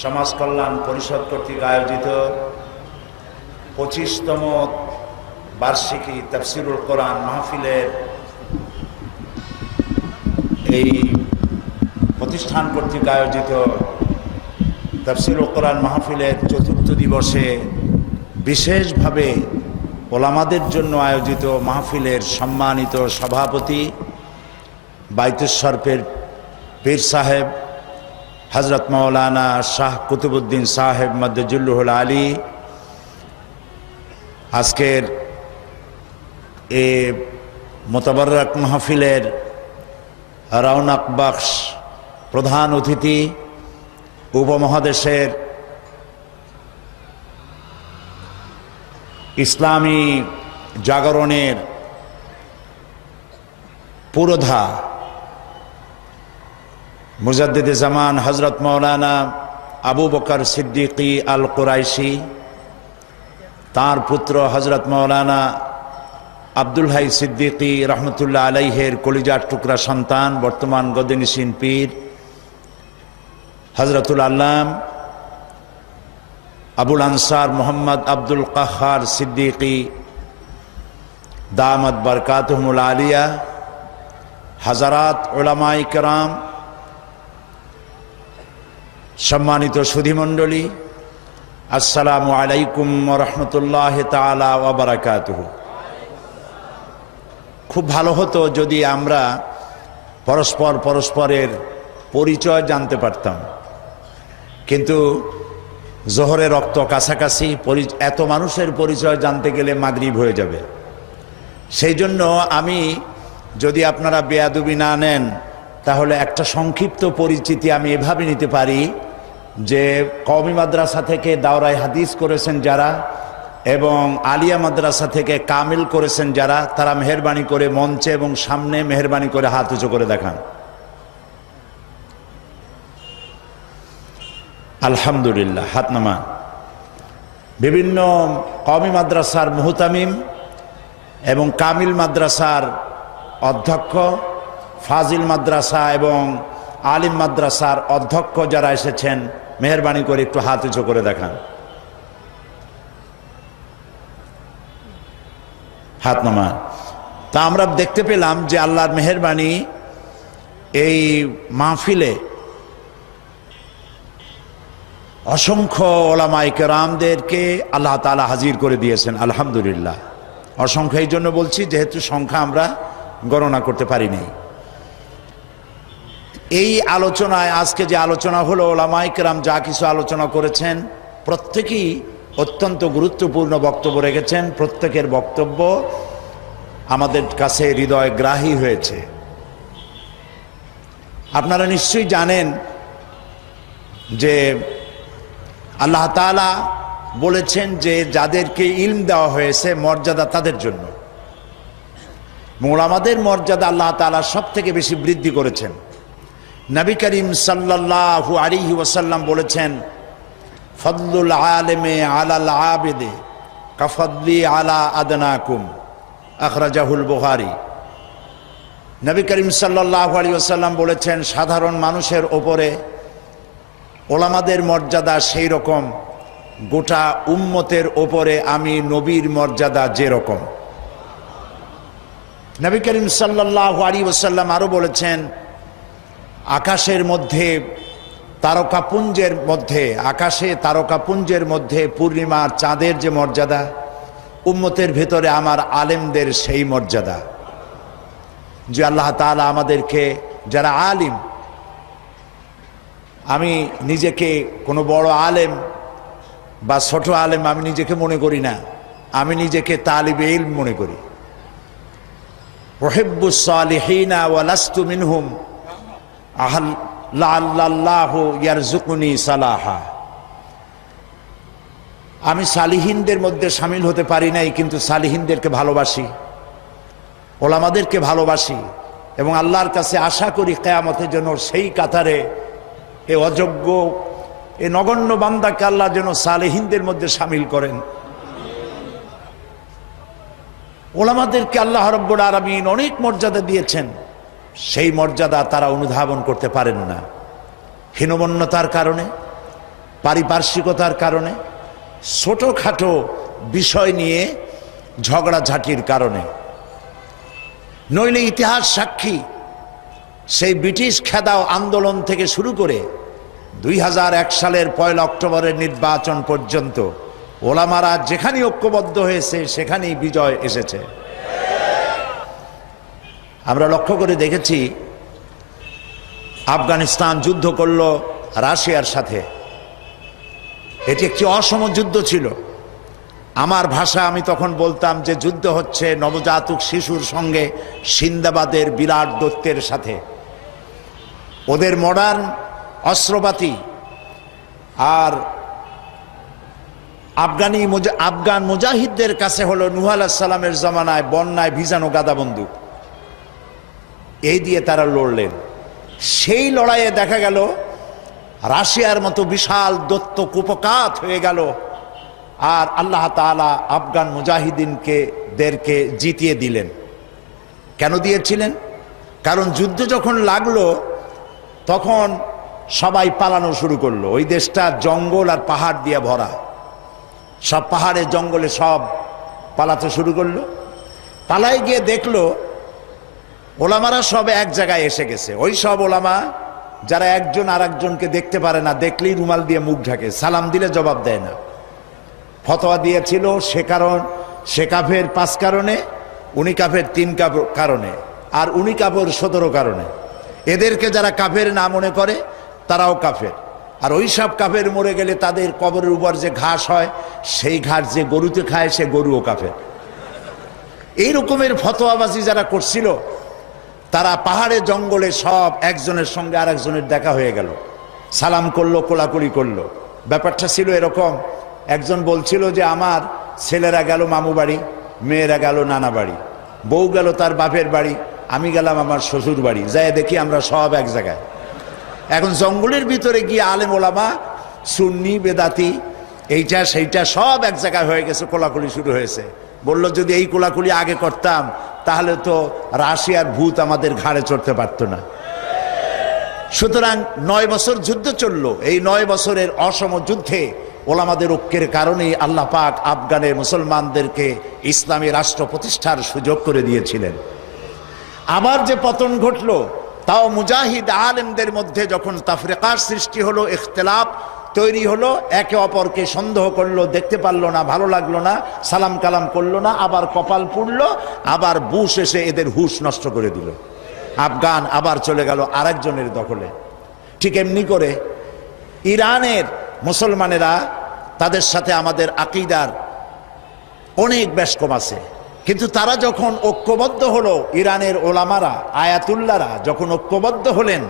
সমাজ কল্যাণ পরিষদ কর্তৃক আয়োজিত 25তম বার্ষিকী তাফসিরুল কোরআন মাহফিলের এই প্রতিষ্ঠান কর্তৃক আয়োজিত তাফসিরুল কোরআন মাহফিলের চতুর্থ দিবসে বিশেষভাবে ওলামাদের জন্য আয়োজিত মাহফিলের সম্মানিত সভাপতি বাইতুস শরফের পীর সাহেব হযরত মাওলানা শাহ কুতুবউদ্দিন সাহেব মাদ্দাজিল্লুহুল আলী, আজকের এ মোতাবাররক মাহফিলের রওনাক বখশ প্রধান অতিথি, উপমহাদেশের ইসলামী জাগরণের পুরোধা মুজাদ্দিদে জামান হযরত মাওলানা আবু বকর সিদ্দিকী আল কুরাইশি, তাঁর পুত্র হযরত মাওলানা আব্দুল হাই সিদ্দিকী রহমতুল্লাহ আলাইহের কলিজার টুকরা সন্তান, বর্তমান গদিনিসীন পীর হযরতুল আল্লাম আবুল আনসার মোহাম্মদ আব্দুল কাহ্হার সিদ্দিকী দামাত বরকাতুহুমুল আলিয়া, হাজারাত উলামায়ে কেরাম, সম্মানিত সুধীমণ্ডলী, আসসালামু আলাইকুম ওয়া রাহমাতুল্লাহি তাআলা ওয়া বারাকাতুহু। খুব ভালো হতো যদি আমরা পরস্পরের পরিচয় জানতে পারতাম, কিন্তু জোহরের রক্ত কাছাকাছি, এত মানুষের পরিচয় জানতে গেলে মাগরিব হয়ে যাবে। সেই জন্য আমি, যদি আপনারা বেয়াদবি না নেন, তাহলে একটা সংক্ষিপ্ত পরিচিতি আমি এভাবে নিতে পারি যে কওমি মাদ্রাসা থেকে দাওরায়ে হাদিস করেছেন যারা এবং আলিয়া মাদ্রাসা থেকে কামিল করেছেন যারা, তারা মেহেরবানি করে মঞ্চে এবং সামনে মেহেরবানি করে হাত উঁচু করে দেখান। আলহামদুলিল্লাহ, হাত নামান। বিভিন্ন কওমি মাদ্রাসার মুহতামিম এবং কামিল মাদ্রাসার অধ্যক্ষ, ফাজিল মাদ্রাসা এবং আলিম মাদ্রাসার অধ্যক্ষ যারা এসেছেন, মেহেরবানি করে একটু হাত উঁচু করে দেখান, হাত নামান। তা আমরা দেখতে পেলাম যে আল্লাহর মেহেরবানি এই মাহফিলে অসংখ্য ওলামায়ে কেরামদেরকে আল্লাহ তাআলা হাজির করে দিয়েছেন। আলহামদুলিল্লাহ, অসংখ্য এই জন্য বলছি যেহেতু সংখ্যা আমরা গণনা করতে পারিনি। এই আলোচনায়, আজকে যে আলোচনা হলো, ওলামায়ে কেরাম যা কিছু আলোচনা করেছেন প্রত্যেকেই অত্যন্ত গুরুত্বপূর্ণ বক্তব্য রেখেছেন। প্রত্যেকের বক্তব্য আমাদের কাছে হৃদয়গ্রাহী হয়েছে। আপনারা নিশ্চয়ই জানেন যে আল্লাহ তাআলা বলেছেন যে যাদেরকে ইলম দেওয়া হয়েছে মর্যাদা তাদের জন্য। ওলামাদের মর্যাদা আল্লাহ তাআলা সব থেকে বেশি বৃদ্ধি করেছেন। নবী করিম সাল্লাল্লাহু আলাইহি ওয়াসাল্লাম বলেছেন, ফদলুল আলেমে আলাল আবেদে কাফদলি আলা আদনাকুম, আখরাজাহুল বুখারী। নবী করিম সাল্লাল্লাহু আলাইহি ওয়াসাল্লাম বলেছেন, সাধারণ মানুষের ওপরে ওলামাদের মর্যাদা সেই রকম, গোটা উম্মতের ওপরে আমি নবীর মর্যাদা যেরকম। নবী করিম সাল্লাল্লাহু আলাইহি ওয়াসাল্লাম আরো বলেছেন, আকাশের মধ্যে তারকাপুঞ্জের মধ্যে, আকাশে তারকাপুঞ্জের মধ্যে পূর্ণিমার চাঁদের যে মর্যাদা, উম্মতের ভেতরে আমার আলেমদের সেই মর্যাদা। যে আল্লাহ তাআলা আমাদেরকে, যারা আলিম, আমি নিজেকে কোনো বড় আলেম বা ছোট আলেম আমি নিজেকে মনে করি না, আমি নিজেকে তালিবে ইলম মনে করি। উহিব্বুস সালিহিনা ওয়া লাস্তু মিনহুম লাআল্লাহু ইয়ারযুকুনি সালাহা। আমি সালিহিনদের মধ্যে শামিল হতে পারি নাই, কিন্তু সালিহিনদেরকে ভালোবাসি, ওলামাদেরকে ভালোবাসি এবং আল্লাহর কাছে আশা করি কিয়ামতের জন্য সেই কাতারে এ অযোগ্য, এ নগণ্য বান্দাকে আল্লাহ যেন সালেহিনদের মধ্যে শামিল করেন। ওলামাদেরকে আল্লাহ রাব্বুল আলামিন অনেক মর্যাদা দিয়েছেন, সেই মর্যাদা তারা অনুধাবন করতে পারেন না। হীনমন্যতার কারণে, পারিপার্শ্বিকতার কারণে, ছোটখাটো বিষয় নিয়ে ঝগড়াঝাটির কারণে। নইলে ইতিহাস সাক্ষী, সেই ব্রিটিশ খেদাও আন্দোলন থেকে শুরু করে 2001 সালের 1 অক্টোবরের নির্বাচন পর্যন্ত ওলামারা যেখানে ঐক্যবদ্ধ হয়েছে সেখানেই বিজয় এসেছে। আমরা লক্ষ্য করে দেখেছি, আফগানিস্তান যুদ্ধ করল রাশিয়ার সাথে। এটি একটি অসম যুদ্ধ ছিল। আমার ভাষা আমি তখন বলতাম যে যুদ্ধ হচ্ছে নবজাতক শিশুর সঙ্গে সিন্দাবাদের বিরাট দৈত্যের সাথে। ওদের মডার্ন অস্ত্রপাতি আর আফগান মুজাহিদদের কাছে হলো নূহ আলাইহিস সালামের জামানায় বন্যায় ভিজানো গাদা বন্দুক। এই দিয়ে তারা লড়লেন। সেই লড়াইয়ে দেখা গেল রাশিয়ার মতো বিশাল দৈত্য কুপকাত হয়ে গেল, আর আল্লাহ তাআলা আফগান মুজাহিদিনদেরকে জিতিয়ে দিলেন। কেন দিয়েছিলেন? কারণ যুদ্ধ যখন লাগলো তখন সবাই পালানো শুরু করলো। ওই দেশটা জঙ্গল আর পাহাড় দিয়ে ভরা, সব পাহাড়ে জঙ্গলে সব পালাতে শুরু করলো। পালায় গিয়ে দেখলো ওলামারা সব এক জায়গায় এসে গেছে। ওই সব ওলামা যারা একজন আর একজনকে দেখতে পারে না, দেখলেই রুমাল দিয়ে মুখ ঢাকে, সালাম দিলে জবাব দেয় না। ফতোয়া দিয়েছিল সে কাফের 5 কারণে, উনি কাফের 3 কারণে, আর উনি কাফের 17 কারণে। এদেরকে যারা কাফের না মনে করে তারাও কাফের। আর ওই সব কাফের মরে গেলে তাদের কবরের উপর যে ঘাস হয় সেই ঘাস যে গরুতে খায় সে গরুও কাফের। এই রকমের ফতোয়াবাজি যারা করছিল তারা পাহাড়ে জঙ্গলে সব একজনের সঙ্গে আর একজনের দেখা হয়ে গেল, সালাম করলো, কোলাকুলি করলো। ব্যাপারটা ছিল এরকম, একজন বলছিল যে আমার ছেলেরা গেল মামু বাড়ি, মেয়েরা গেল নানা বাড়ি, বউ গেল তার বাপের বাড়ি, আমি গেলাম আমার শ্বশুর বাড়ি, যাই দেখি আমরা সব এক জায়গায়। এখন জঙ্গলের ভিতরে গিয়ে আলেম ওলামা, সুন্নি বেদাতি, এইটা সেইটা সব এক জায়গায় হয়ে গেছে, কোলাকুলি শুরু হয়েছে। বলল যদি এই কোলাকুলি আগে করতাম তাহলে তো রাশিয়ার ভূত আমাদের ঘাড়ে চড়তে পারত না। সুতরাং 9 বছর যুদ্ধ চলল। এই 9 বছরের অসম যুদ্ধে ওলামাদের ঐক্যের কারণেই আল্লাহ পাক আফগানের মুসলমানদেরকে ইসলামী রাষ্ট্র প্রতিষ্ঠার সুযোগ করে দিয়েছিলেন। আবার যে পতন ঘটল, তাও মুজাহিদ আলেমদের মধ্যে যখন তাফরিকার সৃষ্টি হলো, ইখতিলাফ তৈরি হলো, একে অপরকে সন্দেহ করলো, দেখতে পারলো না, ভালো লাগলো না, সালাম কালাম করলো না, আবার কপাল পুড়লো, আবার বুশ এসে এদের হুশ নষ্ট করে দিল। আফগান আবার চলে গেল আরেকজনের দখলে। ঠিক এমনি করে ইরানের মুসলমানেরা, তাদের সাথে আমাদের আকীদার অনেক বেশ কম আছে, কিন্তু তারা যখন ঐক্যবদ্ধ হলো, ইরানের ওলামারা, আয়াতুল্লাহরা যখন ঐক্যবদ্ধ হলেন,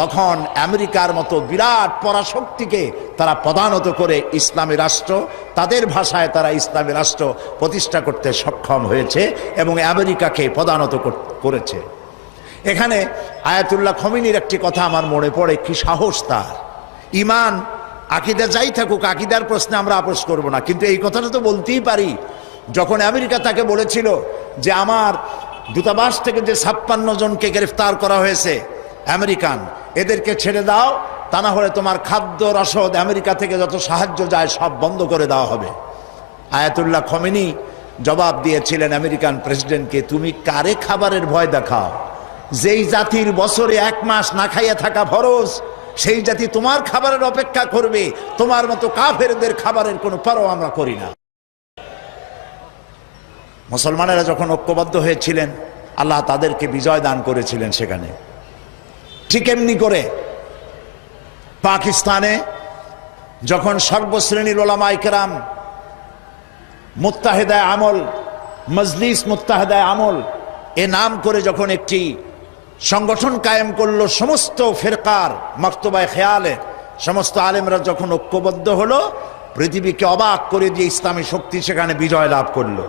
তখন আমেরিকার মতো বিরাট পরাশক্তিকে তারা পদানত করে ইসলামী রাষ্ট্র, তাদের ভাষায় তারা ইসলামী রাষ্ট্র প্রতিষ্ঠা করতে সক্ষম হয়েছে এবং আমেরিকাকে পদানত করেছে। এখানে আয়াতুল্লাহ খমিনীর একটি কথা আমার মনে পড়ে, কি সাহস তার! ইমান আকীদা যাই থাকুক, আকীদার প্রশ্নে আমরা আপোস করব না, কিন্তু এই কথাটা তো বলতেই পারি। যখন আমেরিকা তাকে বলেছিল যে আমার দূতাবাস থেকে যে 56 জনকে গ্রেফতার করা হয়েছে আমেরিকান, এদেরকে ছেড়ে দাও, তা না হলে তোমার খাদ্য রসদ আমেরিকা থেকে যত সাহায্য যায় সব বন্ধ করে দেওয়া হবে। আয়াতুল্লাহ খমেনি জবাব দিয়েছিলেন আমেরিকান প্রেসিডেন্টকে, তুমি কারে খাবারের ভয় দেখাও? যেই জাতির বছরে 1 মাস না খাইয়া থাকা ফরজ, সেই জাতি তোমার খাবারের অপেক্ষা করবে? তোমার মতো কাফেরদের খাবারের কোনো পরোয়া আমরা করি না। মুসলমানেরা যখন ঐক্যবদ্ধ হয়েছিলেন, আল্লাহ তাদেরকে বিজয় দান করেছিলেন সেখানে। ঠিক এমনি করে পাকিস্তানে যখন সর্বশ্রেণীর ওলামায়ে কেরাম মুত্তাহিদায়ে আমল, মজলিস মুত্তাহিদায়ে আমল এ নাম করে যখন একটি সংগঠন কায়েম করলো, সমস্ত ফিরকার মাকতুবায়ে খেয়ালে সমস্ত আলেমরা যখন ঐক্যবদ্ধ হলো, পৃথিবীকে অবাক করে দিয়ে ইসলামী শক্তি সেখানে বিজয় লাভ করলো।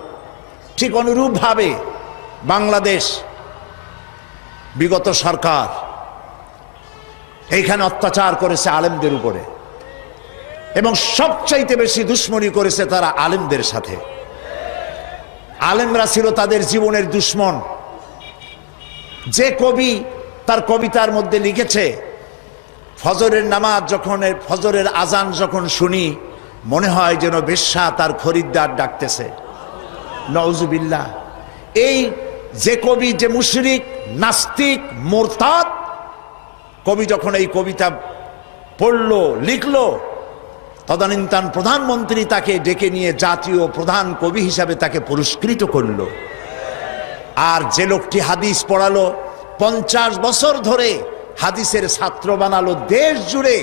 ঠিক অনুরূপভাবে বাংলাদেশ বিগত সরকার এইখানে অত্যাচার করেছে আলেমদের উপরে, এবং সবচাইতে বেশি দুশ্মনী করেছে তারা আলেমদের সাথে। আলেমরা ছিল তাদের জীবনের দুশ্মন। যে কবি তার কবিতার মধ্যে লিখেছে ফজরের নামাজ যখন, ফজরের আজান যখন শুনি, মনে হয় যেন বেশ্যা তার খরিদ্দার ডাকতেছে। নাউজুবিল্লাহ। এই যে কবি, যে মুশরিক, নাস্তিক, মুরতাদ কবি যখন এই কবিতা পড়লো, লিখলো, তদানীন্তন প্রধানমন্ত্রী তাকে ডেকে নিয়ে জাতীয় প্রধান কবি হিসাবে তাকে পুরস্কৃত করলো। আর যে লোকটি হাদিস পড়ালো, 50 বছর ধরে হাদিসের ছাত্র বানালো দেশ জুড়ে,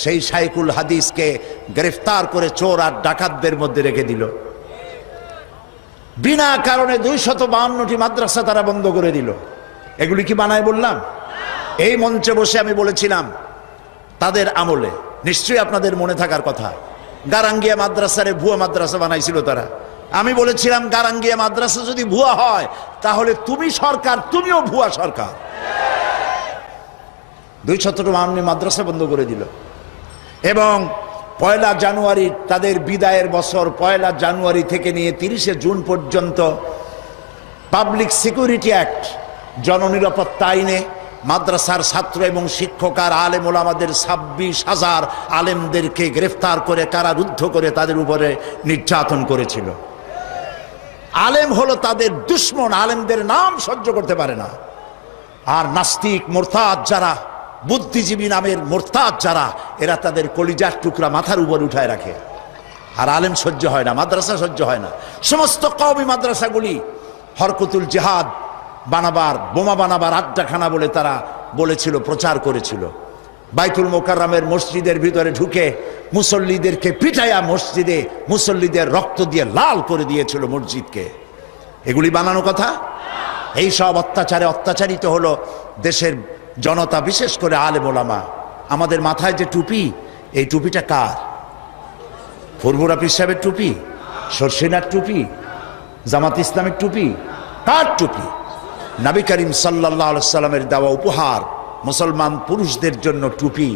সেই শাইখুল হাদিসকে গ্রেফতার করে চোর আর ডাকাতদের মধ্যে রেখে দিল। বিনা কারণে 252টি মাদ্রাসা তারা বন্ধ করে দিল। এগুলি কি বানায় বললাম? এই মঞ্চে বসে আমি বলেছিলাম তাদের আমলে, নিশ্চয়ই আপনাদের মনে থাকার কথা, গারাঙ্গিয়া মাদ্রাসারে ভুয়া মাদ্রাসা বানাইছিল তারা। আমি বলেছিলাম গারাঙ্গিয়া মাদ্রাসা যদি ভুয়া হয় তাহলে তুমি সরকার, তুমিও ভুয়া সরকার। 252 মাদ্রাসা বন্ধ করে দিল। এবং 1 জানুয়ারি তাদের বিদায়ের বছর, 1 জানুয়ারি থেকে নিয়ে 30 জুন পর্যন্ত পাবলিক সিকিউরিটি অ্যাক্ট, জননিরাপত্তা আইনে মাদ্রাসার ছাত্র এবং শিক্ষক আর আলেম ওলামাদের 26,000 আলেমদেরকে গ্রেফতার করে কারারুদ্ধ করে তাদের উপরে নির্যাতন করেছিল। আলেম হলো তাদের দুশ্মন, আলেমদের নাম সহ্য করতে পারে না। আর নাস্তিক, মুরতাদ যারা, বুদ্ধিজীবী নামের মুরতাদ যারা, এরা তাদের কলিজার টুকরা মাথার উপর উঠায় রাখে। আর আলেম সহ্য হয় না, মাদ্রাসা সহ্য হয় না। সমস্ত কওমি মাদ্রাসাগুলি হরকতুল জিহাদ বানাবার, বোমা বানাবার আড্ডাখানা বলে তারা বলেছিল, প্রচার করেছিল। বাইতুল মোকাররমের মসজিদের ভিতরে ঢুকে মুসল্লিদেরকে পিটাইয়া মসজিদে মুসল্লিদের রক্ত দিয়ে লাল করে দিয়েছিল মসজিদকে। এগুলি বানানো কথা? এই সব অত্যাচারে অত্যাচারিত হলো দেশের জনতা, বিশেষ করে আলেম ওলামা। আমাদের মাথায় যে টুপি, এই টুপিটা কার? ফুরফুরা পীর সাহেবের টুপি? শর্ষিনার টুপি? জামাত ইসলামের টুপি? কার টুপি? নবী করিম সাল্লাল্লাহু আলাইহি সাল্লামের দেওয়া উপহার মুসলমান পুরুষদের জন্য টুপি।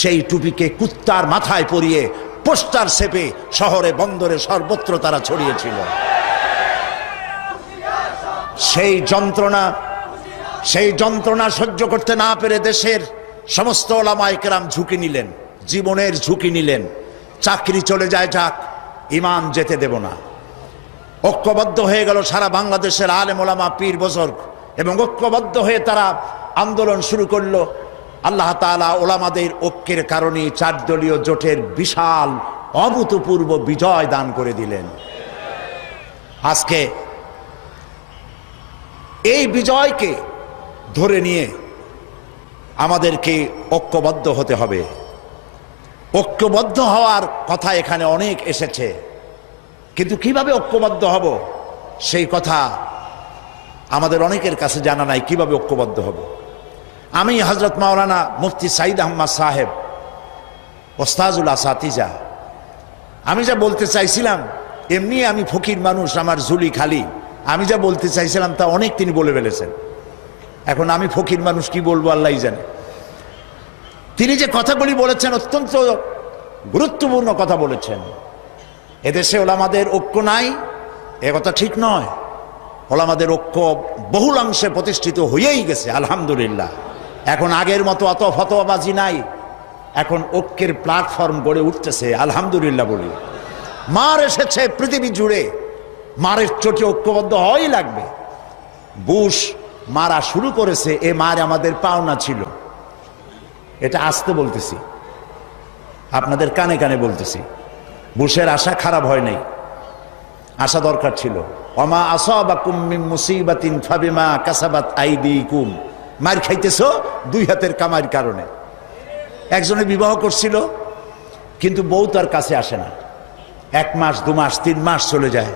সেই টুপিকে কুত্তার মাথায় পরিয়ে পোস্টার ছেপে শহরে বন্দরে সর্বত্র তারা ছড়িয়েছিল। সেই যন্ত্রণা সহ্য করতে না পেরে দেশের সমস্ত ওলামায়ে কেরাম ঝুঁকি নিলেন, জীবনের ঝুঁকি নিলেন। চাকরি চলে যায় যাক, ঈমান যেতে দেব না। ঐক্যবদ্ধ হয়ে গেল সারা বাংলাদেশের আলেম ওলামা, পীর বুজুর্গ, এবং ঐক্যবদ্ধ হয়ে তারা আন্দোলন শুরু করলো। আল্লাহ তাআলা ওলামাদের ঐক্যের কারণে 4 দলীয় জোটের বিশাল অভূতপূর্ব বিজয় দান করে দিলেন। আজকে এই বিজয়কে ধরে নিয়ে আমাদেরকে ঐক্যবদ্ধ হতে হবে। ঐক্যবদ্ধ হওয়ার কথা এখানে অনেক এসেছে, কিন্তু কিভাবে ঐক্যবদ্ধ হব সেই কথা আমাদের অনেকের কাছে জানা নাই। কিভাবে ঐক্যবদ্ধ হব? আমি হযরত মাওলানা মুফতি সাঈদ আহমদ সাহেব, ওস্তাজুল আসাতিজা, আমি যা বলতে চাইছিলাম, এমনি আমি ফকির মানুষ, আমার ঝুলি খালি, আমি যা বলতে চাইছিলাম তা অনেক তিনি বলে ফেলেছেন। এখন আমি ফকির মানুষ, কি বলবো আল্লাহই জানে। তিনি যে কথাগুলি বলেছেন অত্যন্ত গুরুত্বপূর্ণ কথা বলেছেন। এদেশে ওলামাদের ঐক্য নাই, এ কথা ঠিক নয়। ওলামাদের ঐক্য বহুলাংশে প্রতিষ্ঠিত হয়েই গেছে, আলহামদুলিল্লাহ। এখন আগের মতো অত ফতোয়াবাজি নাই, এখন ঐক্যের প্ল্যাটফর্ম গড়ে উঠতেছে, আলহামদুলিল্লাহ বলি। মার এসেছে পৃথিবী জুড়ে, মারের চোটে ঐক্যবদ্ধ হওয়াই লাগবে। বুশ মারা শুরু করেছে, এ মার আমাদের পাওনা ছিল। এটা আসতে বলতেছি, আপনাদের কানে কানে বলতেছি। বুশের আশা খারাপ হয় নাই, আশা দরকার ছিল। ওমা আসাবাকুম মিন মুসিবাতিন ফাবিমা কাসাবাত আইদিকুম। মার খাইতেছো 2 হাতের কামাইয়ের কারণে। একজনে বিবাহ করছিল, কিন্তু বউ তার কাছে আসে না। 1 মাস, 2 মাস, 3 মাস চলে যায়।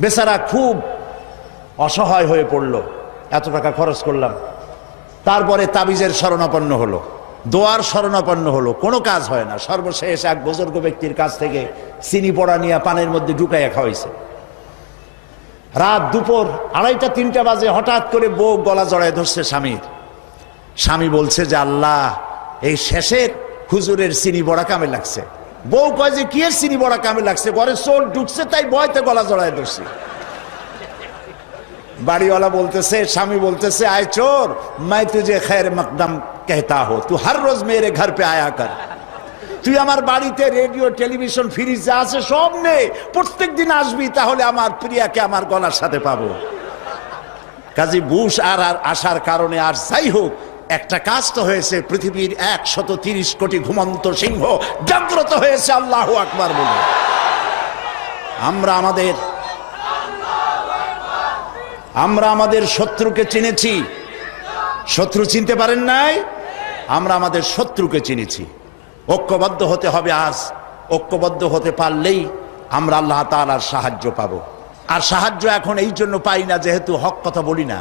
বেচারা খুব অসহায় হয়ে পড়ল। এত টাকা খরচ করলাম, তারপরে তাবিজের শরণাপন্ন হলো, দোয়ার শরণাপন্ন হলো, কোনো কাজ হয় না। সর্বশেষ এক বুজুর্গ ব্যক্তির কাছ থেকে চিনি পড়া নিয়ে পানের মধ্যে ঢুকাইয়া খাওয়াইছে। রাত দুপুর 2:30, 3টা বাজে হঠাৎ করে বউ গলা জড়ায় ধরছে স্বামীর। স্বামী বলছে যে আল্লাহ, এই শেষের হুজুরের চিনি বড়া কামে লাগছে। বউ কয় যে কি এর চিনি বড়া কামে লাগছে, ঘরে চোর ঢুকছে তাই ভয়তে গলা জড়ায় ধরছি। বাড়িওয়ালা বলতেছে, স্বামী বলতেছে, আয় চোর, মাই তুঝে খের মকদম कहता हो, तू हर रोज मेरे घर पे आया कर। তুই আমার বাড়িতে রেডিও টেলিভিশন ফ্রিজ যা আছে সব নে, প্রত্যেক দিন আসবি, তাহলে আমার প্রিয়াকে আমার গলার সাথে পাবো। কাজী বুশ আর আসার কারণে আর যাই হোক, একটা কাজ তো হয়েছে, পৃথিবীর 130 কোটি ঘুমন্ত সিংহ জাগ্রত হয়েছে আল্লাহু আকবার বলে। আমরা আমাদের শত্রুকে চিনেছি। শত্রু চিনতে পারেন নাই? আমরা আমাদের শত্রুকে চিনেছি। ঐক্যবদ্ধ হতে হবে। আজ ঐক্যবদ্ধ হতে পারলেই আমরা আল্লাহ তাআলার সাহায্য পাবো। আর সাহায্য এখন এই জন্য পাই না যেহেতু হক কথা বলি না।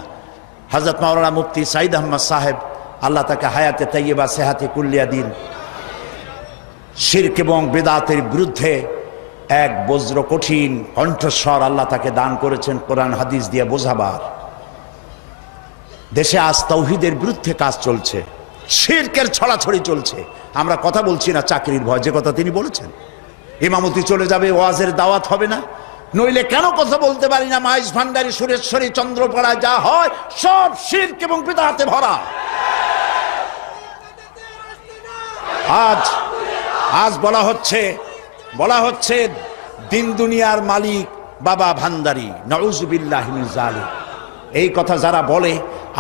হযরত মাওলানা মুফতি সাঈদ আহমদ সাহেব, আল্লাহ তাকে হায়াতে তাইয়্যিবা সেহাতে কুল্লিয়া দিন, শিরক এবং বিদআতের বিরুদ্ধে এক বজ্র কঠিন কণ্ঠস্বর আল্লাহ তাকে দান করেছেন কোরআন হাদিস দিয়ে বোঝাবার। দেশে আজ তাওহীদের বিরুদ্ধে কাজ চলছে, শিরকের ছড়াছড়ি চলছে। আমরা কথা বলছি না চাকরির ভয়, যে কথা তিনি বলেছেন, ইমামতি চলে যাবে, ওয়াজের দাওয়াত হবে না, নইলে কেন কথা বলতে পারি না? মাইজ ভান্ডারী, সুরেশ্বরী, চন্দ্রপাড়ায় যা হয় সব শিরক এবং বিদআতে ভরা। আজ বলা হচ্ছে দিন দুনিয়ার মালিক বাবা ভান্ডারী, নাউযুবিল্লাহি মিন যালিক। এই কথা যারা বলে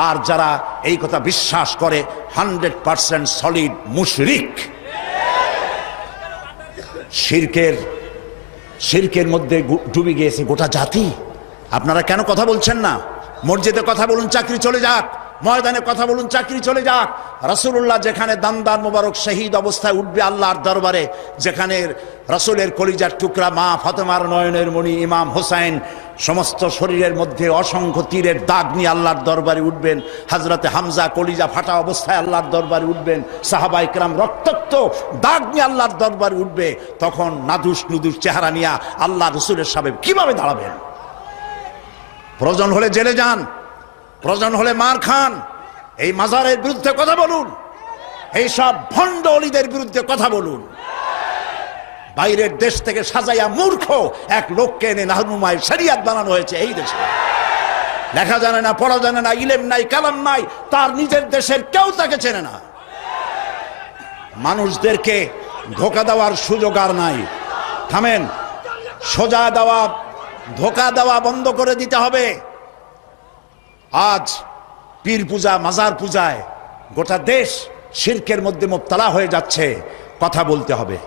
আর যারা এই কথা বিশ্বাস করে 100% সলিড মুশরিক। শিরকের মধ্যে ডুবে গিয়েছে গোটা জাতি। আপনারা কেন কথা বলছেন না? মসজিদে কথা বলুন, চাকরি চলে যাক। ময়দানে কথা বলুন, চাকরি চলে যাক। রাসূলুল্লাহ যেখানে দান্দার মোবারক শহীদ অবস্থায় উঠবে আল্লাহর দরবারে, যেখানে রাসূলের কলিজার টুকরা মা ফাতেমার নয়নের মণি ইমাম হোসেন সমস্ত শরীরের মধ্যে অসংখ্য তীরের দাগ নিয়ে আল্লাহর দরবারে উঠবেন, হযরতে হামজা কলিজা ফাটা অবস্থায় আল্লাহর দরবারে উঠবেন, সাহাবায়ে কেরাম রক্তাক্ত দাগ নিয়ে আল্লাহর দরবারে উঠবে, তখন নাদুস নুদুস চেহারা নিয়ে আল্লাহ রাসূলের সামনে কিভাবে দাঁড়াবেন? প্রয়োজন হলে জেলে যান, প্রয়োজন হলে মার খান। এই মাজারের বিরুদ্ধে কথা বলুন, এই সব ভণ্ড অলিদের বিরুদ্ধে কথা বলুন। বাইরের দেশ থেকে সাজাইয়া মূর্খ এক লোককে এনে নাহনুমায় শরিয়াত বানানো হয়েছে এই দেশে। লেখা জানে না, পড়া জানে না, ইলম নাই, কালাম নাই, তার নিজের দেশের কেউ তাকে চেনে না। মানুষদেরকে ধোঁকা দেওয়ার সুযোগ আর নাই। থামেন, সোজা দেওয়া, ধোঁকা দেওয়া বন্ধ করে দিতে হবে। আজ পীর পূজা, মাজার পূজায় গোটা দেশ শিরকের মধ্যে মুবতালা হয়ে যাচ্ছে। কথা বলতে হবে,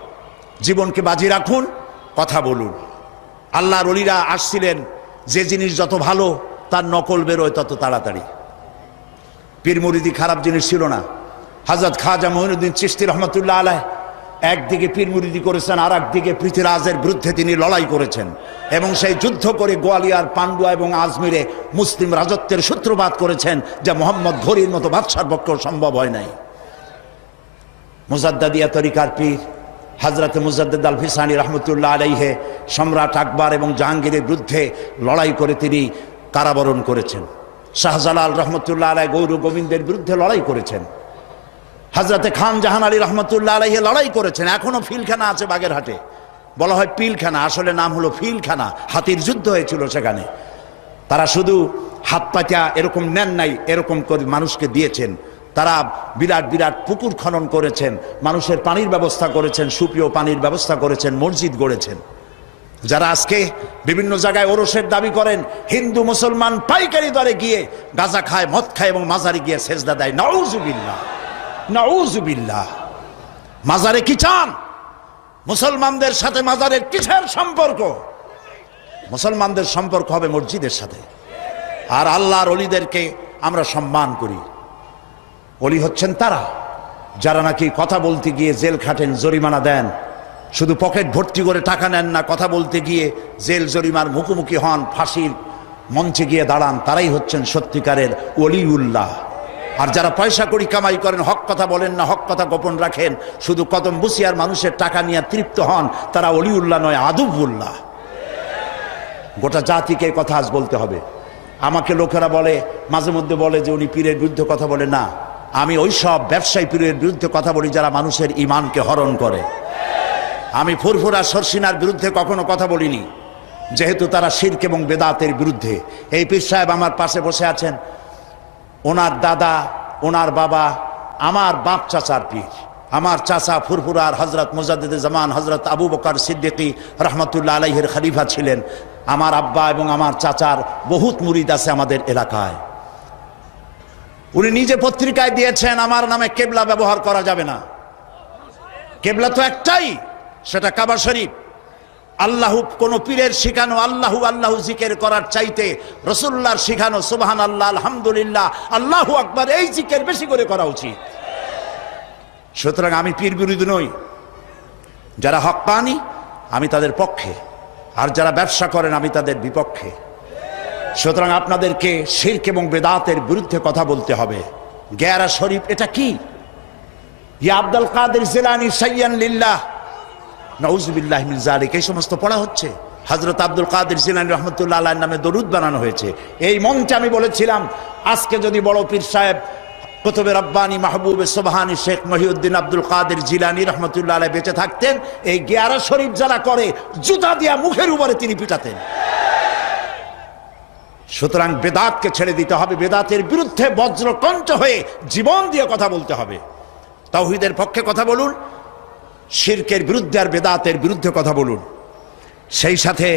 জীবনকে বাজি রাখুন, কথা বলুন। আল্লাহর ওলিরা আসছিলেন, যে জিনিস যত ভালো তার নকল বেরোয় তত তাড়াতাড়ি। পীর মুরিদি খারাপ জিনিস ছিল না। হযরত খাজা মঈনুদ্দিন চিশতি রহমাতুল্লাহ আলাইহ একদিকে পীর মুরিদি করেছেন, আর একদিকে পৃথ্বীরাজের বিরুদ্ধে তিনি লড়াই করেছেন, এবং সেই যুদ্ধ করে গোয়ালিয়ার, পান্ডুয়া এবং আজমিরে মুসলিম রাজত্বের সূত্রপাত করেছেন, যা মোহাম্মদ ঘোরির মতো বাদশার পক্ষে সম্ভব হয় নাই। মুজাদ্দাদিয়া তরিকার পীর হযরত মুজাদ্দিদ আল ফিসানি রহমতুল্লাহ আলাইহে সম্রাট আকবর এবং জাহাঙ্গীরের বিরুদ্ধে লড়াই করে তিনি কারাবরণ করেছেন। শাহজালাল রহমতুল্লাহ আলাই গৌর গোবিন্দের বিরুদ্ধে লড়াই করেছেন। হযরতে খান জাহান আলী রহমতুল্লাহ আলাইহে লড়াই করেছেন। এখনো ফিলখানা আছে বাগেরহাটে, বলা হয় পিলখানা, আসলে নাম হলো ফিলখানা। হাতির যুদ্ধ হয়েছিল সেখানে। তারা শুধু হাত পাতা এরকম নেন নাই, এরকম করে মানুষকে দিয়েছেন। তারা বিরাট বিরাট পুকুর খনন করেছেন, মানুষের পানির ব্যবস্থা করেছেন, সুপেয় পানির ব্যবস্থা করেছেন, মসজিদ গড়েছেন। যারা আজকে বিভিন্ন জায়গায় ওরসের দাবি করেন, হিন্দু মুসলমান পাইকারি দরে গিয়ে গাঁজা খায়, মদ খায় এবং মাজারে গিয়ে সেজদা দেয়, নাউযুবিল্লাহ, নাউযুবিল্লাহ। মাজারে কি চান? মুসলমানদের সাথে মাজারের কিসের সম্পর্ক? মুসলমানদের সম্পর্ক হবে মসজিদের সাথে। আর আল্লাহর ওলিদেরকে আমরা সম্মান করি। ওলি হচ্ছেন তারা যারা নাকি কথা বলতে গিয়ে জেল খাটেন, জরিমানা দেন, শুধু পকেট ভর্তি করে টাকা নেন না, কথা বলতে গিয়ে জেল জরিমার মুখোমুখি হন, ফাঁসির মঞ্চে গিয়ে দাঁড়ান, তারাই হচ্ছেন সত্যিকারের ওলিউল্লাহ। আর যারা পয়সা করি কামাই করেন, হক কথা বলেন না, হক কথা গোপন রাখেন, শুধু কদম বুসিয়ার মানুষের টাকা নিয়ে তৃপ্ত হন, তারা ওলিউল্লাহ নয়, আদুবুল্লাহ। গোটা জাতিকে কথা আজ বলতে হবে। আমাকে লোকেরা বলে, মাঝে মধ্যে বলে যে উনি পীরের বিরুদ্ধে কথা বলে। না, আমি ওই সব ব্যবসায়ী পীরের বিরুদ্ধে কথা বলি যারা মানুষের ইমানকে হরণ করে। আমি ফুরফুরা সরসিনার বিরুদ্ধে কখনো কথা বলিনি, যেহেতু তারা শিরক এবং বেদাতের বিরুদ্ধে। এই পীর সাহেব আমার পাশে বসে আছেন, ওনার দাদা, ওনার বাবা আমার বাপ চাচার পীর, আমার চাচা ফুরফুরার হজরত মুজাদ্দিদে জামান হজরত আবু বকর সিদ্দিকী রহমতুল্লাহ আলাইহির খলিফা ছিলেন। আমার আব্বা এবং আমার চাচার বহুত মুরিদ আছে আমাদের এলাকায়। উনি নিজে পত্রিকায় দিয়েছেন আমার নামে কেবলা ব্যবহার করা যাবে না। কেবলা তো একটাই, সেটা কাবা শরীফ। আল্লাহ কোন পীরের শিখানো আল্লাহু আল্লাহু জিকির করার চাইতে রাসূলুল্লাহর শিখানো সুবহানাল্লাহ, আলহামদুলিল্লাহ, আল্লাহু আকবার এই জিকির বেশি করে করা উচিত। সুতরাং আমি পীর বিরোধী নই। যারা হক্কানি আমি তাদের পক্ষে, আর যারা ব্যবসা করেন আমি তাদের বিপক্ষে। সুতরাং আপনাদেরকে শিরক এবং বেদাতের বিরুদ্ধে কথা বলতে হবে। গেরা শরীফ এটা কি? ইয়া আব্দুল কাদের জিলানী সাইয়ান লিল্লাহ, নাউযুবিল্লাহি মিন যালিক, এই সমস্ত পড়া হচ্ছে। হযরত আব্দুল কাদের জিলানী রাহমাতুল্লাহ আলাইহির নামে দরুদ বানানো হয়েছে। এই মঞ্চে আমি বলেছিলাম, আজকে যদি বড় পীর সাহেব কুতুবে রব্বানি মাহবুবে সুবহানী শেখ মহিউদ্দিন আব্দুল কাদের জিলানী রাহমাতুল্লাহ আলাইহি বেঁচে থাকতেন, এই গেরা শরীফ যারা করে জুতা দিয়া মুখের উপরে তিনি পিটাতেন। সুতরাং বেদাতকে ছেড়ে দিতে হবে, বেদাতের বিরুদ্ধে বজ্রকণ্ঠ হয়ে জীবন দিয়ে কথা বলতে হবে। তাওহীদের পক্ষে কথা বলুন, শিরকের বিরুদ্ধে আর বেদাতের বিরুদ্ধে কথা বলুন। সেই সাথে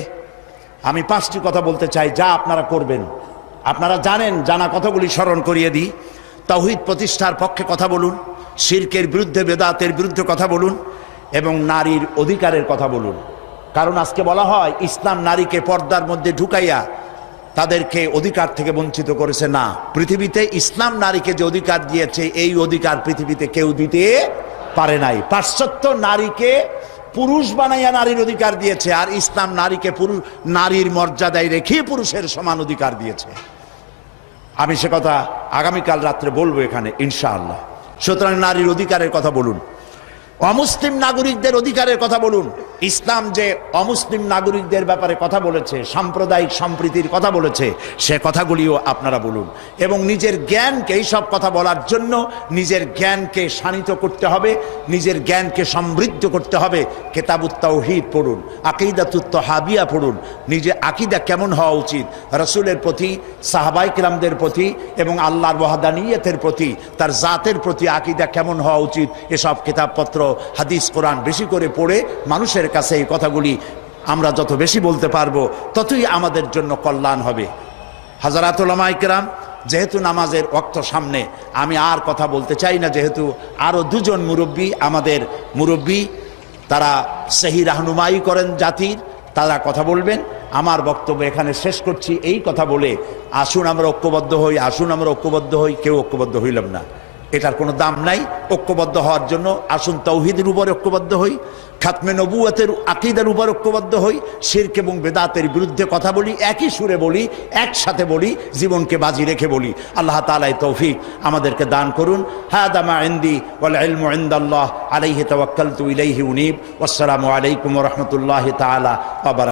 আমি 5টি কথা বলতে চাই যা আপনারা করবেন। আপনারা জানেন, জানা কথাগুলি স্মরণ করিয়ে দিই। তাওহীদ প্রতিষ্ঠার পক্ষে কথা বলুন, শিরকের বিরুদ্ধে বেদাতের বিরুদ্ধে কথা বলুন, এবং নারীর অধিকারের কথা বলুন। কারণ আজকে বলা হয় ইসলাম নারীকে পর্দার মধ্যে ঢুকাইয়া তাদেরকে অধিকার থেকে বঞ্চিত করেছে। না, পৃথিবীতে ইসলাম নারীকে যে অধিকার দিয়েছে এই অধিকার পৃথিবীতে কেউ দিতে পারে নাই। পাশ্চাত্য নারীকে পুরুষ বানাইয়া নারীর অধিকার দিয়েছে, আর ইসলাম নারীকে নারীর মর্যাদায় রেখে পুরুষের সমান অধিকার দিয়েছে। আমি সে কথা আগামীকাল রাত্রে বলবো এখানে ইনশাআল্লাহ। সুতরাং নারীর অধিকারের কথা বলুন, অমুসলিম নাগরিকদের অধিকারের কথা বলুন। ইসলাম যে অমুসলিম নাগরিকদের ব্যাপারে কথা বলেছে, সাম্প্রদায়িক সম্প্রীতির কথা বলেছে, সে কথাগুলিও আপনারা বলুন। এবং নিজের জ্ঞানকে, এইসব কথা বলার জন্য নিজের জ্ঞানকে শানিত করতে হবে, নিজের জ্ঞানকে সমৃদ্ধ করতে হবে। কিতাবুত তাওহীদ পড়ুন, আকীদাতুত তাহাবিয়া পড়ুন। নিজে আকীদা কেমন হওয়া উচিত রাসূলের প্রতি, সাহাবায়ে কিরামদের প্রতি, এবং আল্লাহর ওয়াহদানিয়তের প্রতি, তার জাতের প্রতি আকীদা কেমন হওয়া উচিত, এসব কিতাবপত্র, হাদিস, কোরআন বেশি করে পড়ে মানুষের কাছে এই কথাগুলি আমরা যত বেশি বলতে পারবো ততই আমাদের জন্য কল্যাণ হবে। হাজারাত উলামায়ে কেরাম, যেহেতু নামাজের ওয়াক্ত সামনে, আমি আর কথা বলতে চাই না। যেহেতু আরো 2 জন মুরব্বী, আমাদের মুরব্বী, তারা সহি রাহনুমাই করেন জাতির, তারা কথা বলবেন। আমার বক্তব্য এখানে শেষ করছি এই কথা বলে, আসুন আমরা ঐক্যবদ্ধ হই, আসুন আমরা ঐক্যবদ্ধ হই। কেউ ঐক্যবদ্ধ হইলাম না, এটার কোনো দাম নাই। ঐক্যবদ্ধ হওয়ার জন্য আসুন তাওহীদের উপর ঐক্যবদ্ধ হই, খাতমে নবুয়তের আকীদার উপর ঐক্যবদ্ধ হই, শিরক এবং বেদাতের বিরুদ্ধে কথা বলি, একই সুরে বলি, একসাথে বলি, জীবনকে বাজি রেখে বলি। আল্লাহ তাআলা তৌফিক আমাদেরকে দান করুন। হাদা মা ইনদি ওয়াল ইলমু ইনদাল্লাহ আলাইহি তাওয়াক্কালতু ইলাইহি উনীব। ওয়াসসালামু আলাইকুম ওয়া রাহমাতুল্লাহি তাআলা ওয়া বারাকাতুহু।